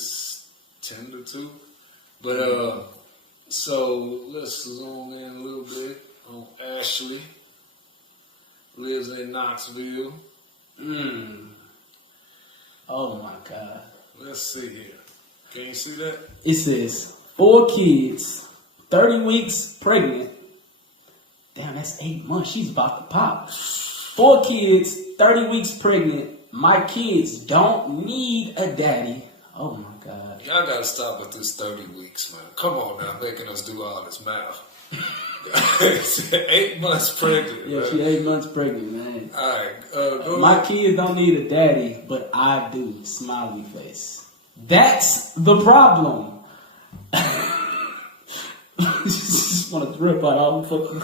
it's 10 to 2. But so let's zoom in a little bit on Ashley. Lives in Knoxville. Oh my God. Let's see here. Can you see that? It says 4 kids, 30 weeks pregnant. Damn, that's 8 months. She's about to pop. 4 kids, 30 weeks pregnant. My kids don't need a daddy. Oh my God. Y'all gotta stop with this 30 weeks, man. Come on now, making us do all this math. 8 months pregnant. Yeah, man. she 8 months pregnant, man. Alright, go My ahead. kids don't need a daddy, but I do. Smiley face. That's the problem. Just want to rip out all the fucking.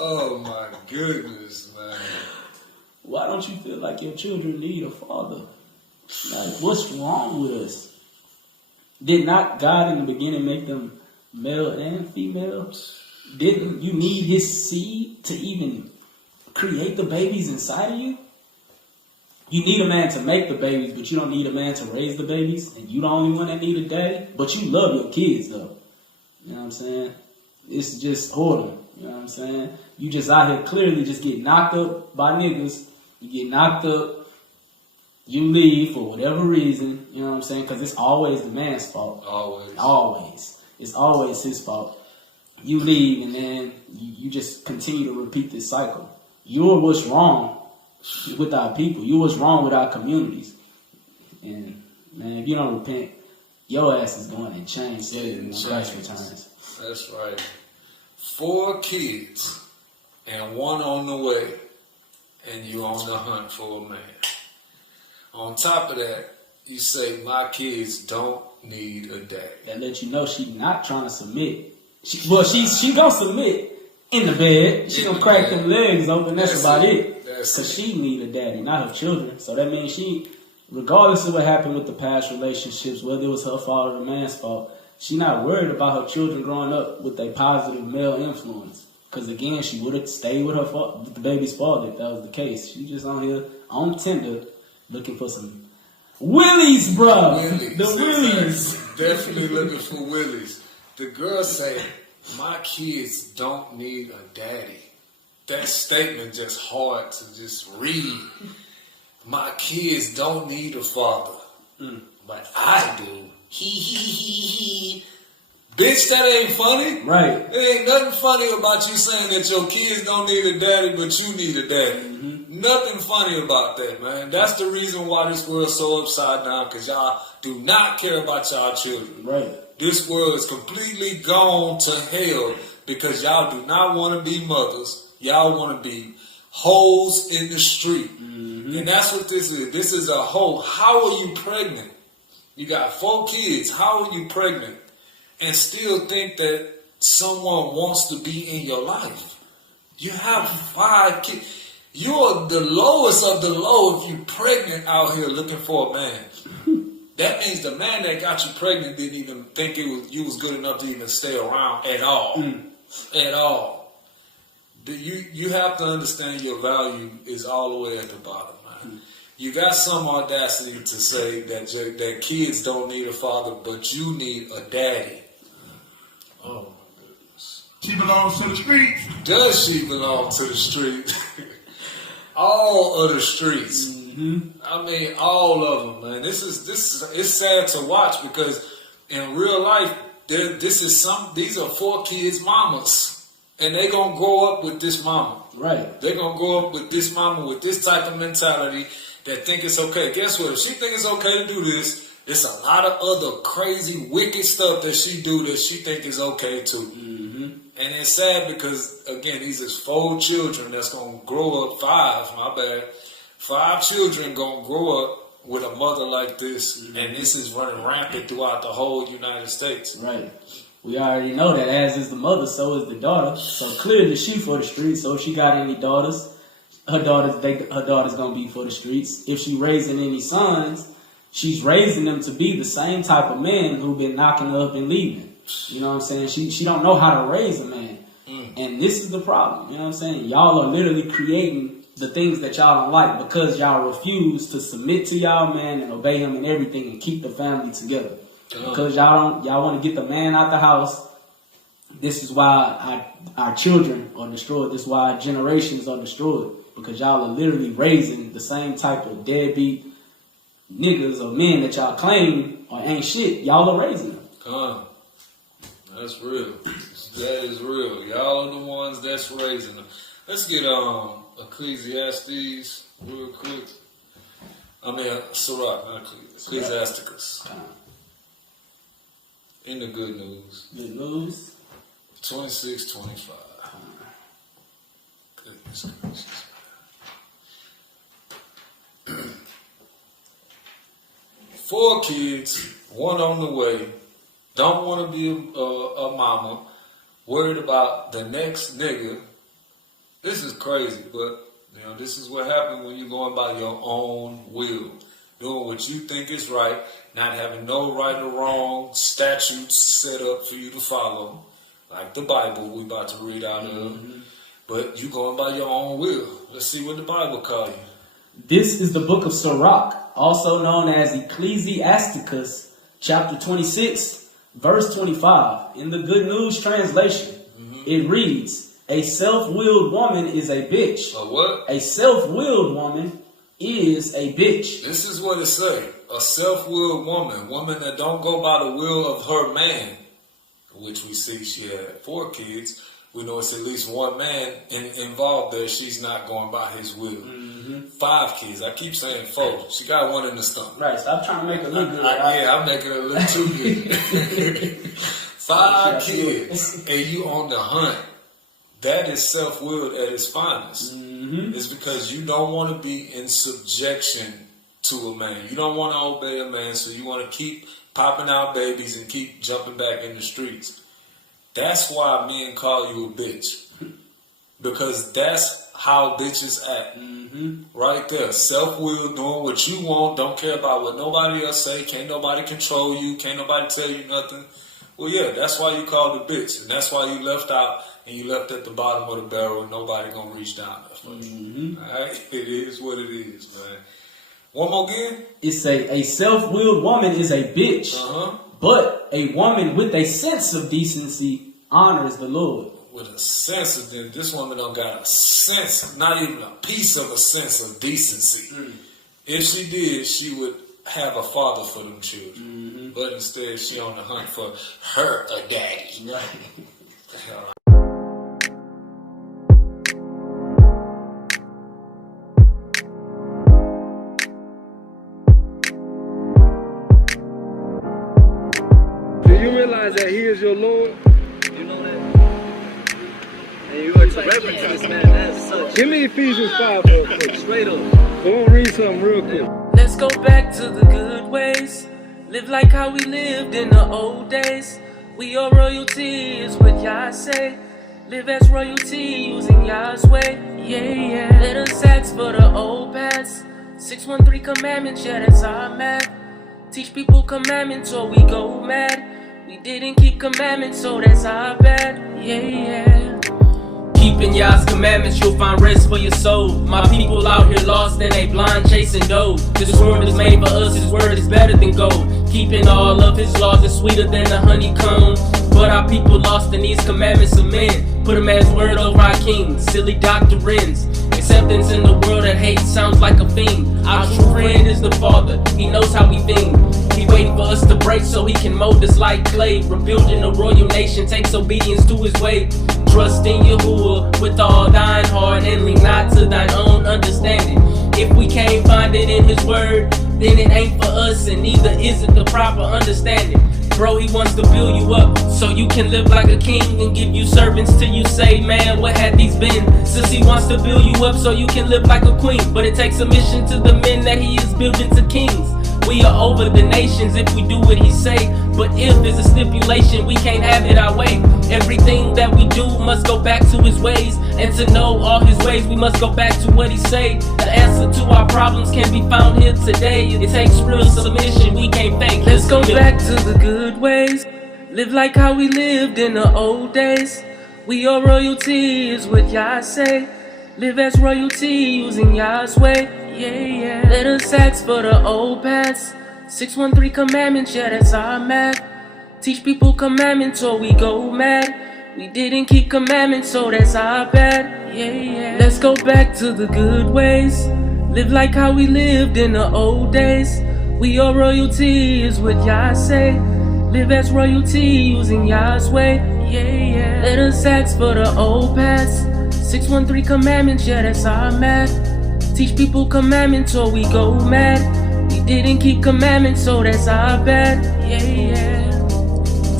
Oh my goodness, man. Why don't you feel like your children need a father? Like, what's wrong with us? Did not God in the beginning make them male and female? Didn't you need his seed to even create the babies inside of you? You need a man to make the babies, but you don't need a man to raise the babies. And you the only one that need a daddy. But you love your kids, though. You know what I'm saying? It's just whoredom. You know what I'm saying? You just out here clearly just get knocked up by niggas. You get knocked up. You leave for whatever reason. You know what I'm saying? Because it's always the man's fault. Always. Always. It's always his fault. You leave and then you just continue to repeat this cycle. You're what's wrong with our people. You're what's wrong with our communities. And, man, if you don't repent, your ass is going to change when Christ returns. That's right. 4 kids and 1 on the way, and you're on the hunt for a man. On top of that, you say, my kids don't need a daddy. That lets you know she's not trying to submit. She gonna submit in the bed. She gonna crack them legs open. That's about it. So she need a daddy, not her children. So that means she, regardless of what happened with the past relationships, whether it was her fault or the man's fault, she not worried about her children growing up with a positive male influence. Because again, she would have stayed with with the baby's father if that was the case. She just on here on Tinder looking for some willies, bro. Willies. The willies. Definitely looking for willies. The girl say, my kids don't need a daddy. That statement just hard to just read. My kids don't need a father. But I do. He. Bitch, that ain't funny. Right. It ain't nothing funny about you saying that your kids don't need a daddy, but you need a daddy. Nothing funny about that, man. That's the reason why this world's so upside down, because y'all do not care about y'all children. Right. This world is completely gone to hell because y'all do not want to be mothers. Y'all want to be hoes in the street. And that's what this is. This is a hoe. How are you pregnant? You got 4 kids. How are you pregnant? And still think that someone wants to be in your life. You have 5 kids. You're the lowest of the low if you're pregnant out here looking for a man. That means the man that got you pregnant didn't even think you was good enough to even stay around at all. At all. You have to understand your value is all the way at the bottom, man. You got some audacity to say that kids don't need a father, but you need a daddy. Oh my goodness. She belongs to the streets. Does she belong to the streets? All of the streets. I mean, all of them, man. This is it's sad to watch because in real life, these are 4 kids' mamas. And they gonna grow up with this mama. Right. They gonna grow up with this mama with this type of mentality that think it's okay. Guess what? If she think it's okay to do this, it's a lot of other crazy, wicked stuff that she do that she think is okay too. And it's sad because, again, these is 4 children that's gonna grow up, 5 children gonna grow up with a mother like this, and this is running rampant throughout the whole United States. Right. We already know that as is the mother, so is the daughter. So clearly she for the streets. So if she got any daughters, her daughter's gonna be for the streets. If she raising any sons, she's raising them to be the same type of men who been knocking her up and leaving. You know what I'm saying? She don't know how to raise a man. And this is the problem. You know what I'm saying? Y'all are literally creating the things that y'all don't like because y'all refuse to submit to y'all man and obey him in everything and keep the family together. Because y'all want to get the man out the house. This is why our children are destroyed. This is why our generations are destroyed. Because y'all are literally raising the same type of deadbeat niggas or men that y'all claim or ain't shit. Y'all are raising them. That's real. That is real. Y'all are the ones that's raising them. Let's get Ecclesiastes real quick. I mean, Sirach, not Ecclesiasticus. In the good news. Good news. 26:25. Goodness gracious. 4 kids, 1 on the way. Don't want to be a mama. Worried about the next nigga. This is crazy, but you know this is what happens when you're going by your own will, doing what you think is right, not having no right or wrong statutes set up for you to follow, like the Bible we about to read out of. But you going by your own will. Let's see what the Bible call you. This is the book of Sirach, also known as Ecclesiasticus, chapter 26, verse 25. In the Good News translation, it reads, "A self-willed woman is a bitch." A what? A self-willed woman is a bitch. This is what it say. A self-willed woman that don't go by the will of her man, which we see she had 4 kids. We know it's at least 1 man involved there. She's not going by his will. 5 kids. I keep saying 4. She got 1 in the stomach. Right, stop trying to make it look good. Right? Yeah, I'm making it look too good. 5 kids, and you on the hunt. That is self-willed at its finest. It's because you don't want to be in subjection to a man. You don't want to obey a man, so you want to keep popping out babies and keep jumping back in the streets. That's why men call you a bitch. Because that's how bitches act. Right there. Self-willed, doing what you want, don't care about what nobody else say, can't nobody control you, can't nobody tell you nothing. Well, yeah, that's why you called a bitch. And that's why you left out and you left at the bottom of the barrel and nobody gonna reach down there for you. Alright? It is what it is, man. One more again? It's a self-willed woman is a bitch. But a woman with a sense of decency honors the Lord. With a sense of them, this woman don't got a sense, not even a piece of a sense of decency. If she did, she would have a father for them children. But instead, she on the hunt for her a daddy. Do you realize that He is your Lord? You know that? And you are to reverence this man as such. Give me Ephesians 5 real quick. Straight up. We're going to read something real quick. Let's go back to the good ways. Live like how we lived in the old days. We are royalty is what Yah say. Live as royalty using Yah's way. Yeah. Let us ask for the old paths. 613 commandments, yeah, that's our math. Teach people commandments or we go mad. We didn't keep commandments, so that's our bad. Yeah. Keeping Yah's commandments, you'll find rest for your soul. My people out here lost and they blind chasing dough. This world is made for us, His word is better than gold. Keeping all of His laws is sweeter than the honeycomb. But our people lost in these commandments of men. Put a man's word over our king, silly doctrines. Acceptance in the world that hates sounds like a fiend. Our true friend is the Father, He knows how we think. He waiting for us to break so He can mold us like clay. Rebuilding a royal nation takes obedience to His way. Trust in Yahuwah with all thine heart and lean not to thine own understanding. If we can't find it in His word, then it ain't for us and neither is it the proper understanding. Bro, He wants to build you up so you can live like a king and give you servants till you say, man, what had these been? Since He wants to build you up so you can live like a queen. But it takes submission to the men that He is building to kings. We are over the nations if we do what He say. But if there's a stipulation, we can't have it our way. Everything that we do must go back to His ways. And to know all His ways, we must go back to what He say. The answer to our problems can be found here today. It takes real submission, we can't fake. Let's go back to the good ways. Live like how we lived in the old days. We are royalty is what Yah say. Live as royalty using Yah's way. Yeah, yeah. Let us ask for the old past. 613 commandments, yeah, that's our math. Teach people commandments or we go mad. We didn't keep commandments, so that's our bad. Yeah, yeah. Let's go back to the good ways. Live like how we lived in the old days. We are royalty, is what Yah say. Live as royalty using Yah's way. Yeah, yeah. Let us ask for the old past. 613 commandments, yeah, that's our math. Teach people commandments or we go mad. We didn't keep commandments, so that's our bad. Yeah, yeah.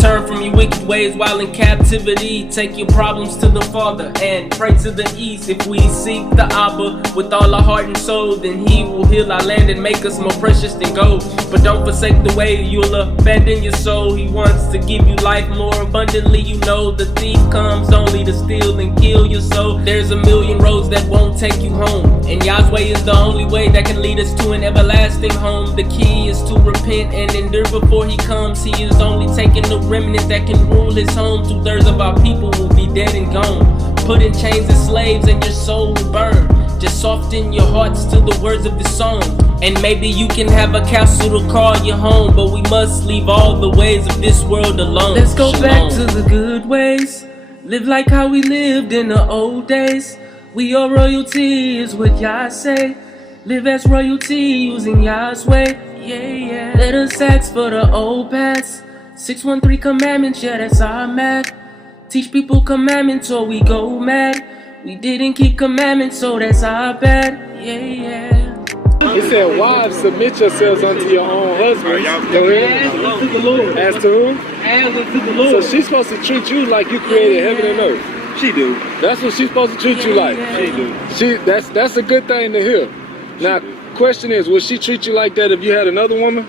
Turn from your wicked ways while in captivity. Take your problems to the Father and pray to the east. If we seek the Abba with all our heart and soul, then He will heal our land and make us more precious than gold. But don't forsake the way, you'll abandon your soul. He wants to give you life more abundantly. You know the thief comes only to steal and kill your soul. There's a million roads that won't take you home, and Yah's way is the only way that can lead us to an everlasting home. The key is to repent and endure before He comes. He is only taking the remnant that can rule His home. 2/3 of our people will be dead and gone, put in chains as slaves, and your soul will burn. Just soften your hearts to the words of this song, and maybe you can have a castle to call your home. But we must leave all the ways of this world alone. Let's go Shalom. back to the good ways. Live like how we lived in the old days. We are royalty, is what Yah say. Live as royalty using Yah's way. Yeah, yeah. Let us ask for the old past. 613 commandments, yeah, that's our math. Teach people commandments or we go mad. We didn't keep commandments, so that's our bad. Yeah, yeah. He said, wives, submit yourselves unto your own husbands. As to the Lord. As to whom? As unto the So Lord. she's supposed to treat you like you created heaven and earth. She do. That's what she's supposed to treat you like. She do. That's a good thing to hear. Now, question is, would she treat you like that if you had another woman?